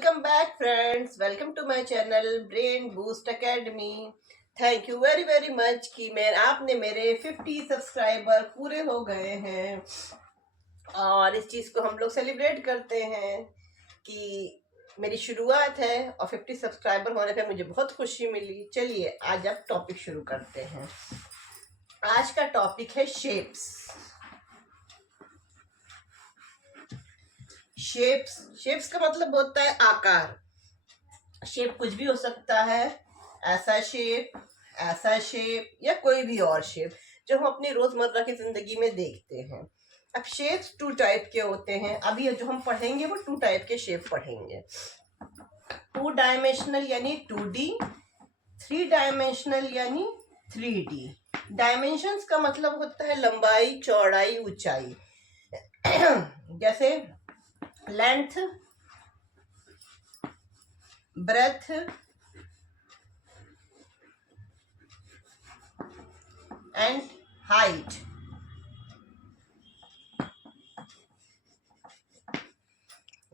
Welcome back, friends. Welcome to my channel Brain Boost Academy. Thank you very very much कि आपने मेरे 50 subscriber पूरे हो गए हैं और इस चीज को हम लोग सेलिब्रेट करते हैं कि मेरी शुरुआत है और 50 सब्सक्राइबर होने पे मुझे बहुत खुशी मिली। चलिए आज अब टॉपिक शुरू करते हैं। आज का टॉपिक है शेप्स। शेप्स का मतलब होता है आकार। शेप कुछ भी हो सकता है, ऐसा शेप या कोई भी और शेप जो हम अपनी रोजमर्रा की जिंदगी में देखते हैं। अब शेप्स 2 टाइप के होते हैं। अभी जो हम पढ़ेंगे वो 2 टाइप के शेप पढ़ेंगे। 2 डायमेंशनल यानी 2D, 3 डायमेंशनल यानी 3D। डायमेंशंस का मतलब होता है लंबाई, चौड़ाई, ऊंचाई। जैसे लेंथ, ब्रेथ एंड हाइट।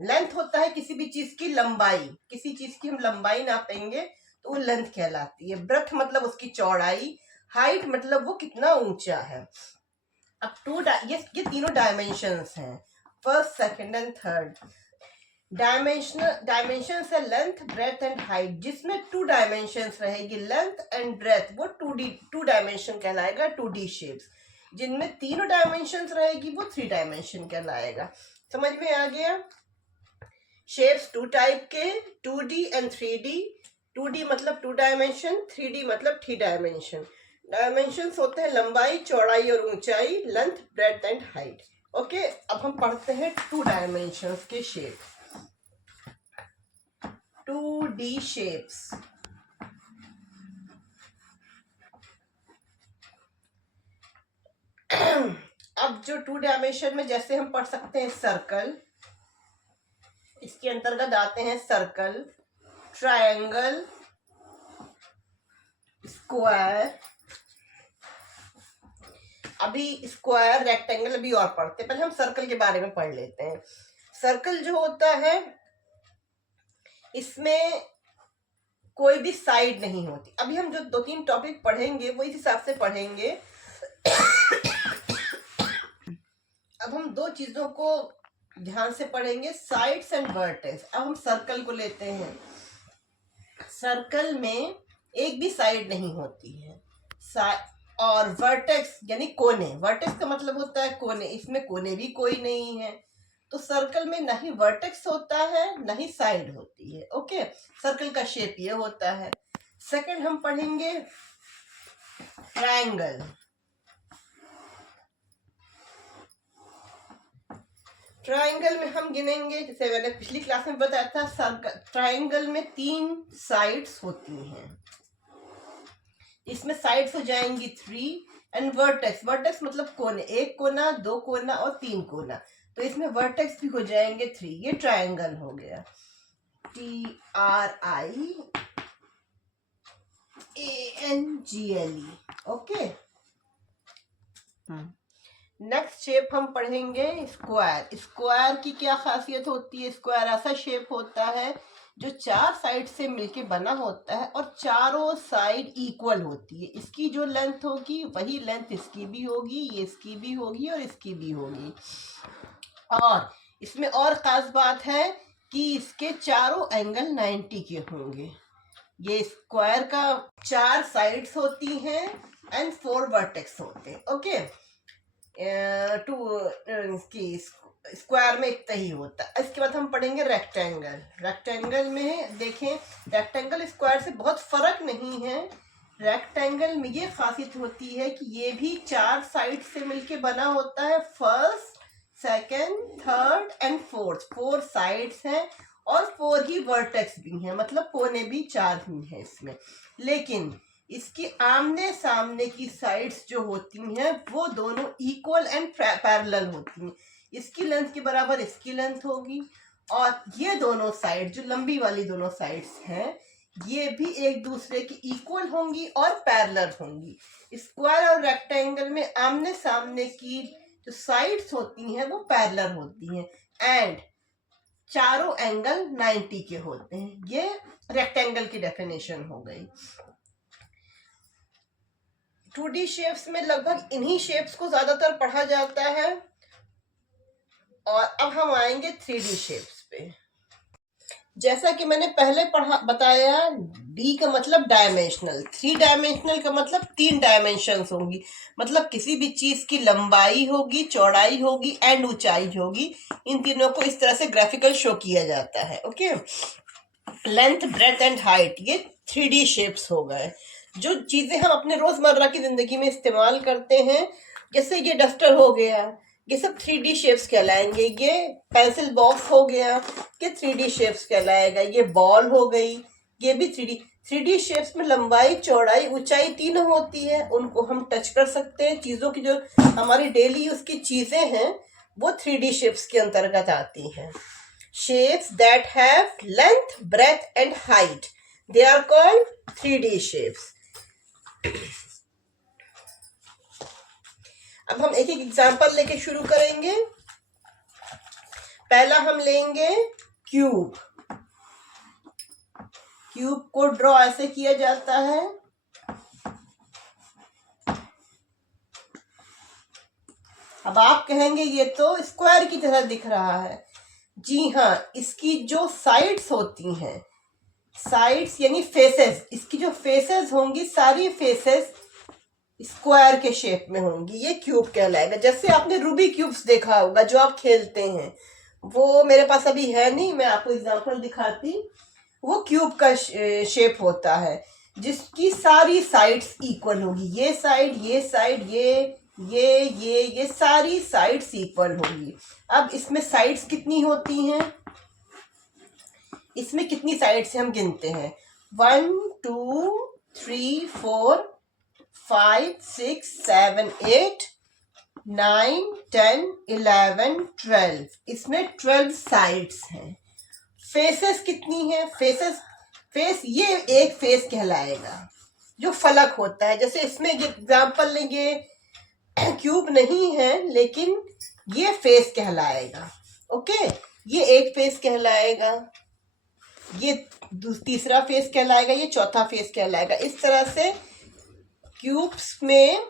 लेंथ होता है किसी भी चीज की लंबाई। किसी चीज की हम लंबाई नापेंगे तो वो लेंथ कहलाती है। ब्रेथ मतलब उसकी चौड़ाई। हाइट मतलब वो कितना ऊंचा है। अब ये तीनों डायमेंशंस हैं, first, second and third. Dimensions है लेंथ, ब्रेथ एंड हाइट। जिसमें 2 डायमेंशंस रहेगी, लेंथ एंड ब्रेथ, वो 2 डायमेंशन कहलाएगा, 2D शेप्स। जिनमें तीनों डायमेंशंस रहेगी वो 3 डायमेंशन कहलाएगा। समझ में आ गया? शेप्स 2 टाइप के, 2D एंड 3D। 2D मतलब 2 डायमेंशन, 3D मतलब 3 डायमेंशन। डायमेंशंस होते हैं लंबाई, चौड़ाई और ऊंचाई, length, breadth and height. Okay, अब हम पढ़ते हैं 2 डायमेंशंस के शेप। 2D shapes. अब जो 2 डायमेंशन में जैसे हम पढ़ सकते हैं सर्कल, इसके अंतर्गत आते हैं सर्कल, ट्रायंगल, स्क्वायर। अभी स्क्वायर, रेक्टेंगल अभी और पढ़ते हैं, पहले हम सर्कल के बारे में पढ़ लेते हैं। सर्कल जो होता है इसमें कोई भी साइड नहीं होती। अभी हम जो 2-3 टॉपिक पढ़ेंगे वो इस हिसाब से पढ़ेंगे। अब हम 2 चीजों को ध्यान से पढ़ेंगे, साइड्स एंड वर्टेक्स। अब हम सर्कल को लेते हैं। सर्कल में एक भी साइड नहीं होती है। और वर्टेक्स यानी कोने, वर्टेक्स का मतलब होता है कोने, इसमें कोने भी कोई नहीं है। तो सर्कल में ना ही वर्टेक्स होता है ना ही साइड होती है। ओके, सर्कल का शेप ये होता है। सेकंड हम पढ़ेंगे ट्रायंगल। ट्रायंगल में हम गिनेंगे, जैसे मैंने पिछली क्लास में बताया था, ट्रायंगल में 3 साइड्स होती हैं। इसमें साइड्स हो जाएंगी 3 एंड वर्टेक्स। वर्टेक्स मतलब कोने, 1 कोना, 2 कोना और 3 कोना। तो इसमें वर्टेक्स भी हो जाएंगे 3। ये ट्रायंगल हो गया, TRIANGLE। ओके, नेक्स्ट शेप हम पढ़ेंगे स्क्वायर। स्क्वायर की क्या खासियत होती है? स्क्वायर ऐसा शेप होता है जो 4 साइड से मिलके बना होता है और चारों साइड इक्वल होती है। इसकी जो लेंथ होगी वही लेंथ इसकी भी होगी, ये इसकी भी होगी और इसकी भी होगी। और इसमें और खास बात है कि इसके चारों एंगल 90 के होंगे। ये स्क्वायर का 4 साइड्स होती हैं एंड 4 वर्टेक्स होते हैं। ओके, स्क्वायर में इतना ही होता है। इसके बाद हम पढ़ेंगे रेक्टेंगल। रेक्टेंगल में देखें, रेक्टेंगल स्क्वायर से बहुत फर्क नहीं है। रेक्टेंगल में ये खासियत होती है कि ये भी 4 साइड से मिलके बना होता है, first, second, third and fourth. 4 sides हैं और 4 ही वर्टेक्स भी हैं, मतलब कोने भी 4 ही हैं इसमें। लेकिन इसकी आमने सामने की साइड्स जो होती हैं वो दोनों इक्वल एंड पैरेलल होती हैं। इसकी लेंथ के बराबर इसकी लेंथ होगी और ये दोनों साइड, जो लंबी वाली दोनों साइड्स हैं, ये भी एक दूसरे की इक्वल होंगी और पैरेलल होंगी। स्क्वायर और रेक्टेंगल में आमने सामने की जो साइड्स होती हैं वो पैरेलल होती हैं एंड चारों एंगल 90 के होते हैं। ये रेक्टेंगल की डेफिनेशन हो गई। 2D शेप्स में लगभग इन्हीं शेप्स को ज्यादातर पढ़ा जाता है। और अब हम आएंगे 3D शेप्स पे। जैसा कि मैंने पहले बताया, डी का मतलब डायमेंशनल, 3 डायमेंशनल का मतलब 3 डायमेंशंस होंगी, मतलब किसी भी चीज की लंबाई होगी, चौड़ाई होगी एंड ऊंचाई होगी। इन तीनों को इस तरह से ग्राफिकल शो किया जाता है। Okay, length, breadth and height, ये 3D शेप्स हो गए। जो चीजें हम अपने रोजमर्रा की जिंदगी में इस्तेमाल करते हैं, जैसे ये डस्टर हो गया, ये सब 3D शेप्स कहलाएंगे। ये पेंसिल बॉक्स हो गया, ये 3D शेप्स कहलाएगा। ये बॉल हो गई, ये भी 3D शेप्स में लंबाई, चौड़ाई, ऊंचाई तीनों होती है। उनको हम टच कर सकते हैं। चीजों की जो हमारी डेली यूज की चीजें हैं वो 3D शेप्स के अंतर्गत आती हैं। Shapes that have length, breadth and height, they are called 3D shapes. अब हम एक एक एग्जांपल लेके शुरू करेंगे। पहला हम लेंगे क्यूब। क्यूब को ड्रॉ ऐसे किया जाता है। अब आप कहेंगे ये तो स्क्वायर की तरह दिख रहा है। जी हाँ, इसकी जो साइड्स होती हैं, साइड्स यानी फेसेस, इसकी जो फेसेस होंगी, सारी फेसेस स्क्वायर के शेप में होंगी। ये क्यूब कहलाएगा। जैसे आपने रूबी क्यूब्स देखा होगा जो आप खेलते हैं, वो मेरे पास अभी है नहीं, मैं आपको एग्जांपल दिखाती। वो क्यूब का शेप होता है जिसकी सारी साइड्स इक्वल होगी। ये साइड, ये साइड, ये सारी साइड्स इक्वल होंगी। अब इसमें साइड्स कितनी होती हैं? इसमें कितनी साइड्स हैं हम गिनते हैं। 1 2 3 4 5 6 7 8 9 10 11 12। इसमें 12 साइड्स हैं। फेसेस कितनी है? फेस ये एक फेस कहलाएगा जो फलक होता है। जैसे इसमें एग्जांपल लेंगे, क्यूब नहीं है लेकिन ये फेस कहलाएगा। ओके, ये एक फेस कहलाएगा, ये तीसरा फेस कहलाएगा, ये चौथा फेस कहलाएगा। इस तरह से क्यूब्स में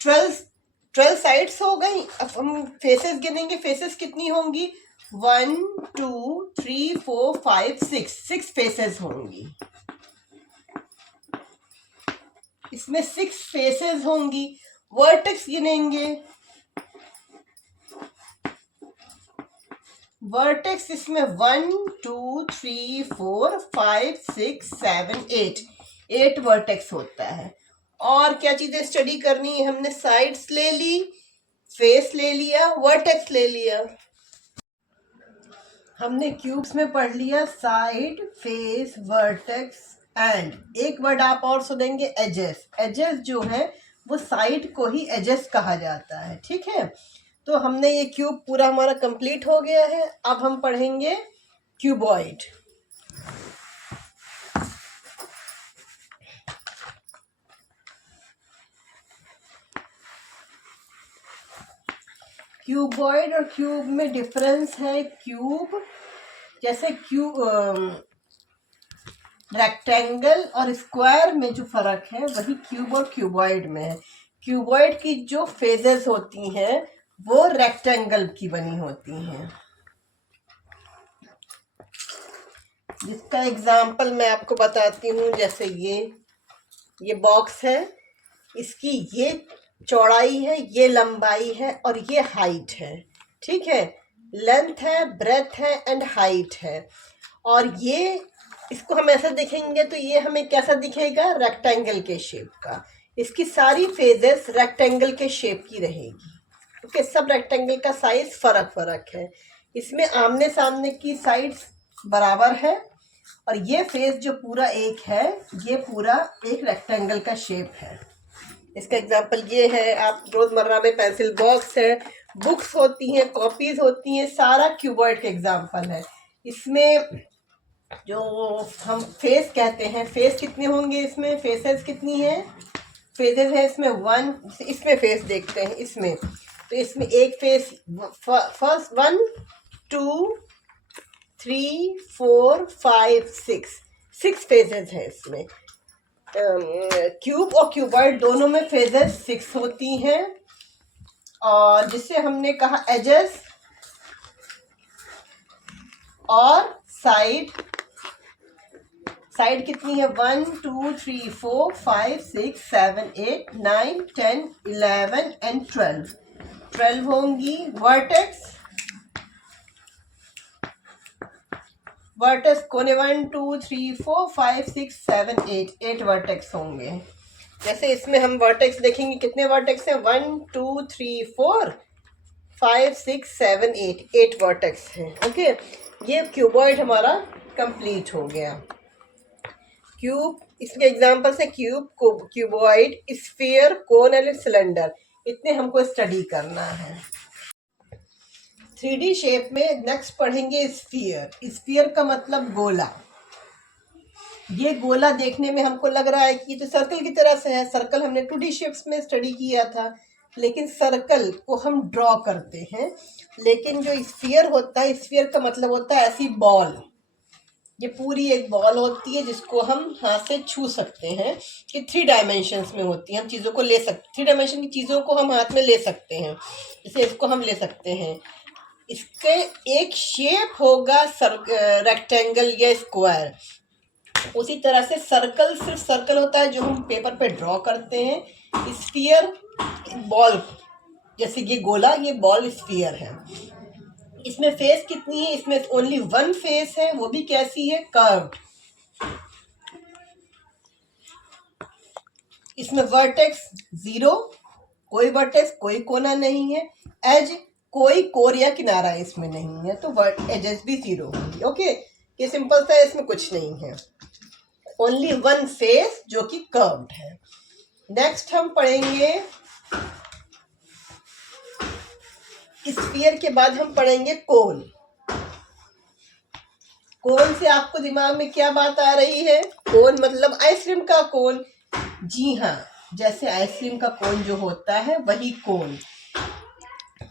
12 साइड्स हो गई। अब हम फेसेस गिनेंगे। फेसेस कितनी होंगी? 1 2 3 4 5 6 फेसेस होंगी। इसमें 6 फेसेस होंगी। वर्टेक्स गिनेंगे। वर्टेक्स इसमें 1 2 3 4 5 6 7 8 वर्टेक्स होता है। और क्या चीजें स्टडी करनी है? हमने साइड्स ले ली, फेस ले लिया, वर्टेक्स ले लिया। हमने क्यूब्स में पढ़ लिया साइड, फेस, वर्टेक्स एंड एक वर्ड आप और सुनेंगे, एजेस। एजेस जो है वो साइड को ही एजेस कहा जाता है। ठीक है, तो हमने ये क्यूब पूरा हमारा कंप्लीट हो गया है। अब हम पढ़ेंगे क्यूबॉइड। क्यूबॉइड और क्यूब में डिफरेंस है। क्यूब जैसे रेक्टेंगल और स्क्वायर में जो फर्क है वही क्यूब और क्यूबॉइड में है। क्यूबॉइड की जो फेजेस होती हैं वो रेक्टेंगल की बनी होती हैं। जिसका एग्जाम्पल मैं आपको बताती हूँ। जैसे ये बॉक्स है, इसकी ये चौड़ाई है, ये लंबाई है और ये हाइट है। ठीक है, लेंथ है, ब्रेथ है एंड हाइट है। और ये इसको हम ऐसा देखेंगे तो ये हमें कैसा दिखेगा? रेक्टेंगल के शेप का। इसकी सारी फेजेस रेक्टेंगल के शेप की रहेगी। ओके, सब रेक्टेंगल का साइज फर्क है। इसमें आमने सामने की साइड्स बराबर है और ये फेस जो पूरा एक है, ये पूरा एक रेक्टेंगल का शेप है। इसका एग्जांपल ये है, आप रोजमर्रा में पेंसिल बॉक्स है, बुक्स होती हैं, कॉपीज होती हैं, सारा क्यूबॉइड का एग्जांपल है। इसमें जो हम फेस कहते हैं, फेस कितने होंगे? इसमें फेसेस कितनी है? फेसेस है इसमें 1। इसमें फेस देखते हैं। इसमें तो इसमें एक फेस, फर्स्ट 1 2 3 4 5 6 फेजेस हैं इसमें। क्यूब और क्यूबॉइड दोनों में फेजेस 6 होती हैं। और जिससे हमने कहा एजेस और साइड कितनी है, 1 2 3 4 5 6 7 8 9 10 11 एंड 12 होंगी। वर्टेक्स कोने 1 2 3 4 5 6 7 8 वर्टेक्स होंगे। जैसे इसमें हम वर्टेक्स देखेंगे, कितने वर्टेक्स हैं, 1 2 3 4 5 6 7 8 वर्टेक्स हैं। ओके, ये क्यूबॉइड हमारा कंप्लीट हो गया। क्यूब, इसके एग्जांपल्स है cube, cuboid, sphere, cone and cylinder. इतने हमको स्टडी करना है। 3D शेप में नेक्स्ट पढ़ेंगे स्फीयर। स्फीयर का मतलब गोला। ये गोला देखने में हमको लग रहा है कि तो सर्कल की तरह से है। सर्कल हमने 2D शेप्स में स्टडी किया था, लेकिन सर्कल को हम ड्रॉ करते हैं। लेकिन जो स्फीयर होता है, स्फीयर का मतलब होता है ऐसी बॉल। ये पूरी एक बॉल होती है जिसको हम हाथ से छू सकते हैं, कि 3 डायमेंशंस में होती है। हम चीज़ों को ले सकते, 3 डायमेंशन की चीज़ों को हम हाथ में ले सकते हैं। जैसे इसको हम ले सकते हैं। इसके एक शेप होगा रेक्टेंगल या स्क्वायर। उसी तरह से सर्कल सिर्फ सर्कल होता है जो हम पेपर पे ड्रॉ करते हैं। स्फीयर बॉल, जैसे ये गोला, ये बॉल स्फीयर है। इसमें फेस कितनी है, इसमें ओनली 1 फेस है, वो भी कैसी है, कर्व्ड। इसमें वर्टेक्स 0, कोई वर्टेक्स, कोई कोना नहीं है। एज, कोई कोर या किनारा इसमें नहीं है, तो एजेस भी 0 होंगी। ओके, ये सिंपल सा है, इसमें कुछ नहीं है। ओनली 1 फेस जो कि कर्व्ड है। नेक्स्ट हम पढ़ेंगे स्फीयर के बाद हम पढ़ेंगे कोन। कोन से आपको दिमाग में क्या बात आ रही है, कोन मतलब आइसक्रीम का कोन। जी हाँ, जैसे आइसक्रीम का कोन जो होता है वही कोन,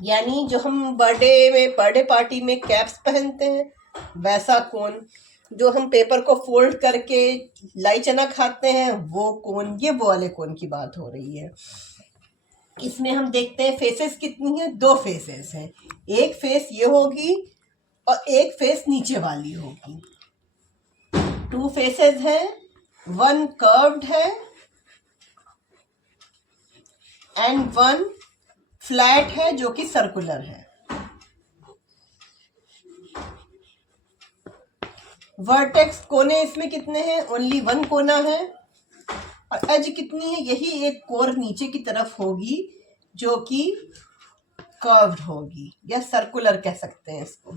यानी जो हम बर्थडे पार्टी में कैप्स पहनते हैं वैसा कोन। जो हम पेपर को फोल्ड करके लाई चना खाते हैं वो कोन, ये वो वाले कोन की बात हो रही है। इसमें हम देखते हैं फेसेस कितनी है, 2 फेसेस हैं। एक फेस ये होगी और एक फेस नीचे वाली होगी। 2 फेसेस हैं, 1 कर्व्ड है एंड 1 फ्लैट है जो कि सर्कुलर है। वर्टेक्स कोने इसमें कितने हैं, ओनली 1 कोना है। और एज कितनी है, यही एक कोर नीचे की तरफ होगी जो कि कर्व्ड होगी या सर्कुलर कह सकते हैं इसको।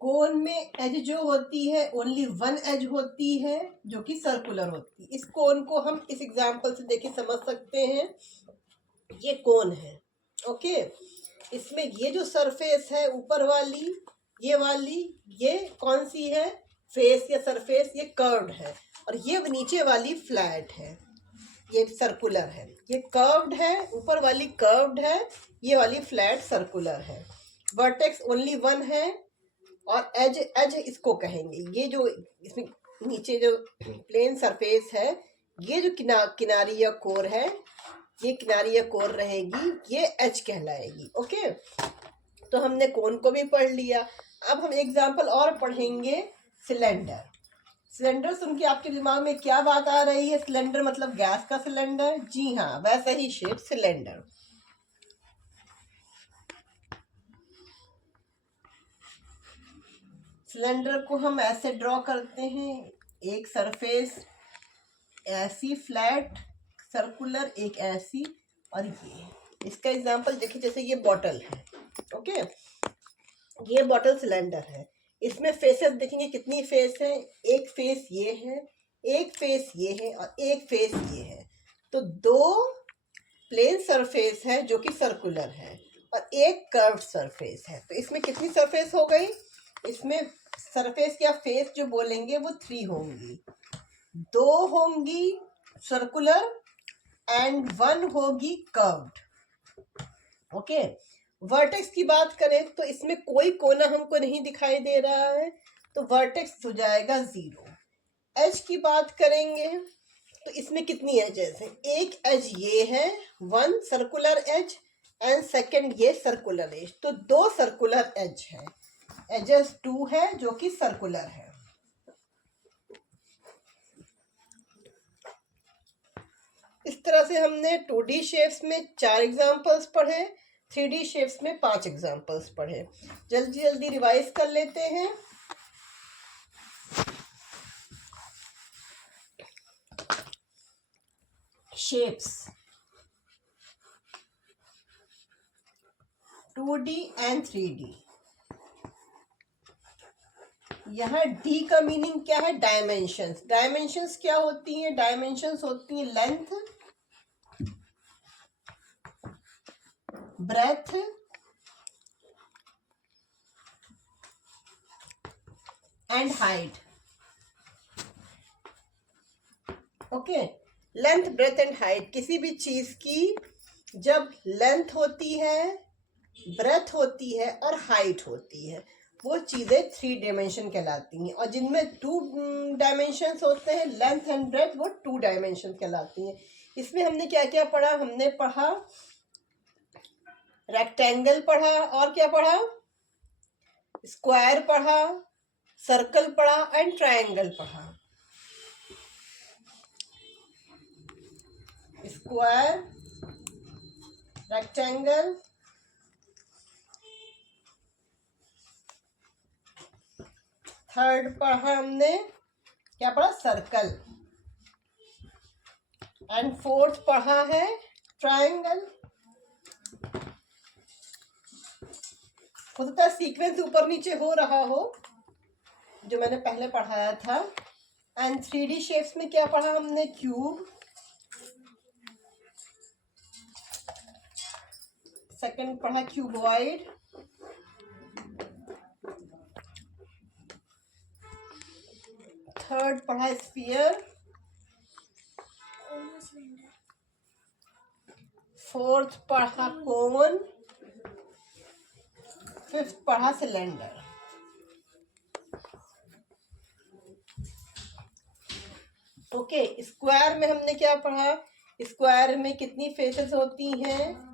कोन में एज जो होती है ओनली 1 एज होती है जो कि सर्कुलर होती है। इस कोन को हम इस एग्जांपल से देख समझ सकते हैं। ये कोन है। ओके, इसमें ये जो सरफेस है ऊपर वाली, ये वाली, ये कौन सी है, फेस या सरफेस, ये कर्व्ड है। और ये नीचे वाली फ्लैट है, ये सर्कुलर है। ये कर्व्ड है, ऊपर वाली कर्व्ड है, ये वाली फ्लैट सर्कुलर है। वर्टेक्स ओनली 1 है और एज इसको कहेंगे। ये जो इसमें नीचे जो प्लेन सरफेस है, ये जो किनारी या कोर है, ये किनारी या कोर रहेगी, ये एज कहलाएगी। ओके, तो हमने कोन को भी पढ़ लिया। अब हम एग्जांपल और पढ़ेंगे सिलेंडर। सिलेंडर सुन के आपके दिमाग में क्या बात आ रही है, सिलेंडर मतलब गैस का सिलेंडर। जी हाँ, वैसा ही शेप सिलेंडर। सिलेंडर को हम ऐसे ड्रॉ करते हैं, एक सरफेस ऐसी फ्लैट सर्कुलर, एक ऐसी, और ये इसका एग्जांपल देखिए, जैसे ये बॉटल है। ओके, ये बॉटल सिलेंडर है। इसमें फेसेस देखेंगे कितनी फेस है, एक फेस ये है, एक फेस ये है और एक फेस ये है। तो 2 प्लेन सरफेस है जो कि सर्कुलर है और एक कर्व्ड सरफेस है। तो इसमें कितनी सरफेस हो गई, इसमें सरफेस या फेस जो बोलेंगे वो 3 होंगी। 2 होंगी सर्कुलर एंड 1 होगी कर्व्ड। ओके, वर्टेक्स की बात करें तो इसमें कोई कोना हमको नहीं दिखाई दे रहा है, तो वर्टेक्स हो जाएगा 0। एज की बात करेंगे तो इसमें कितनी एजेस हैं? एक एज ये है, 1 सर्कुलर एज, एंड सेकंड ये सर्कुलर एज, तो 2 सर्कुलर एज है। एजेस 2 है जो कि सर्कुलर है। इस तरह से हमने 2D शेप्स में 4 एग्जांपल्स पढ़े, 3D शेप्स में 5 एग्जांपल्स पढ़े। जल्दी जल्दी रिवाइज कर लेते हैं। Shapes 2D and 3D। यहाँ D का मीनिंग क्या है? डायमेंशंस। डायमेंशंस क्या होती हैं? डायमेंशंस होती हैं length, breadth, and height. Okay, length, breadth and height. किसी भी चीज की जब लेंथ होती है, ब्रेथ होती है और हाइट होती है, वो चीजें 3 डायमेंशन कहलाती हैं। और जिनमें 2 डायमेंशंस होते हैं, लेंथ एंड ब्रेथ, वो 2 डायमेंशन कहलाती हैं। इसमें हमने क्या क्या पढ़ा? हमने पढ़ा रेक्टेंगल पढ़ा, और क्या पढ़ा? स्क्वायर पढ़ा, सर्कल पढ़ा एंड ट्रायंगल पढ़ा। स्क्वायर, रेक्टेंगल, थर्ड पढ़ा हमने क्या पढ़ा? सर्कल, एंड फोर्थ पढ़ा है ट्रायंगल। हो सकता है सीक्वेंस ऊपर नीचे हो रहा हो जो मैंने पहले पढ़ाया था। एंड 3D शेप्स में क्या पढ़ा हमने? क्यूब, सेकंड पढ़ा क्यूबॉइड, थर्ड पढ़ा स्फीयर, फोर्थ पढ़ा कोन, फिफ्थ पढ़ा सिलेंडर। ओके, स्क्वायर में हमने क्या पढ़ा? स्क्वायर में कितनी फेसेस होती हैं?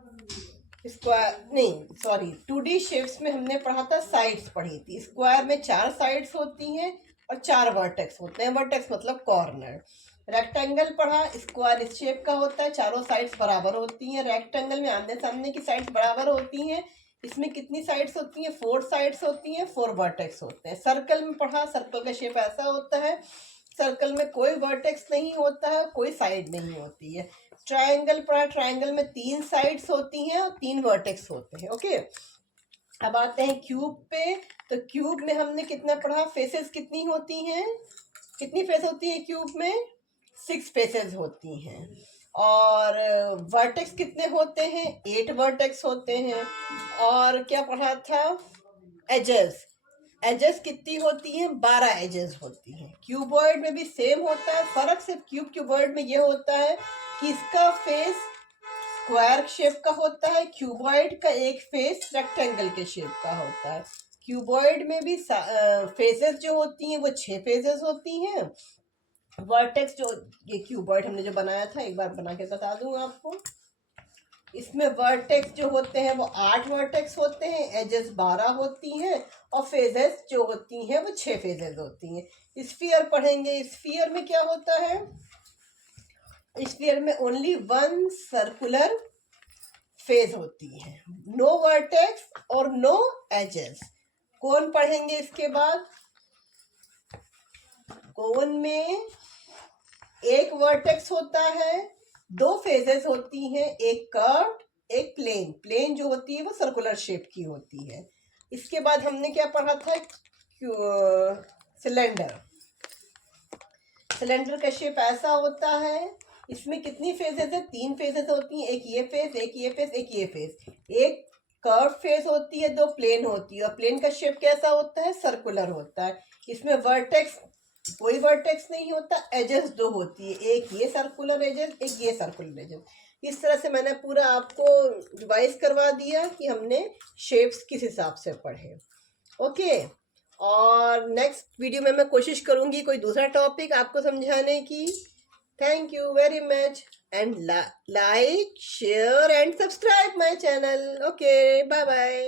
स्क्वायर नहीं, सॉरी, 2D शेप्स में हमने पढ़ा था, साइड्स पढ़ी थी। स्क्वायर में 4 साइड्स होती हैं और 4 वर्टेक्स होते हैं। वर्टेक्स मतलब कॉर्नर। रेक्टेंगल पढ़ा, स्क्वायर इस शेप का होता है, चारों साइड्स बराबर होती हैं। रेक्टेंगल में आमने सामने की साइड्स बराबर होती हैं। इसमें कितनी साइड्स होती हैं? 4 साइड्स होती हैं, 4 वर्टेक्स होते हैं। सर्कल में पढ़ा, सर्कल का शेप ऐसा होता है, सर्कल में कोई वर्टेक्स नहीं होता है, कोई साइड नहीं होती है। ट्रायंगल पढ़ा, ट्रायंगल में 3 साइड्स होती हैं और 3 वर्टेक्स होते हैं। ओके, अब आते हैं क्यूब पे। तो क्यूब में हमने कितना पढ़ा? फेसेस कितनी होती हैं? कितनी फेस होती है क्यूब में? 6 फेसेस होती हैं। और वर्टेक्स कितने होते हैं? 8 वर्टेक्स होते हैं। और क्या पढ़ा था? एजेस। एजेस कितनी होती हैं? 12 एजेस होती हैं। क्यूबॉइड में भी सेम होता है, फर्क सिर्फ क्यूबॉइड में ये होता है कि इसका फेस स्क्वायर शेप का होता है, क्यूबॉइड का एक फेस रेक्टेंगल के शेप का होता है। क्यूबॉइड में भी फेसेस जो होती हैं वो 6 फेसेस होती हैं। वर्टेक्स जो, ये क्यूबॉइड हमने जो बनाया था, एक बार बना के बता दूं आपको। इसमें वर्टेक्स जो होते हैं वो 8 वर्टेक्स होते हैं, एजेस 12 होती हैं, और फेजेस जो होती हैं वो 6 फेजेस होती हैं। स्फीयर पढ़ेंगे। स्फीयर में क्या होता है? स्फीयर में ओनली 1 सर्कुलर फेज होती है, नो वर्टेक्स और नो एजेस। कोन पढ़ेंगे इसके बाद। कोन में 1 वर्टेक्स होता है, 2 फेजेस होती हैं, एक कर्व, एक प्लेन। प्लेन जो होती है वो सर्कुलर शेप की होती है। इसके बाद हमने क्या पढ़ा था? सिलेंडर। सिलेंडर का शेप ऐसा होता है। इसमें कितनी फेजेस है? 3 फेजेस होती हैं, एक ये फेस, एक ये फेस, एक ये फेस। एक कर्व फेस होती है, 2 प्लेन होती है, और प्लेन का शेप कैसा होता है? सर्कुलर होता है। इसमें वर्टेक्स, कोई वर्टेक्स नहीं होता, एजेस 2 होती है, एक ये सर्कुलर एजेस, एक ये सर्कुलर एजेस। इस तरह से मैंने पूरा आपको रिवाइज करवा दिया कि हमने शेप्स किस हिसाब से पढ़े। ओके, और नेक्स्ट वीडियो में मैं कोशिश करूंगी कोई दूसरा टॉपिक आपको समझाने की। Thank you very much and like share and subscribe my channel. Okay, bye bye.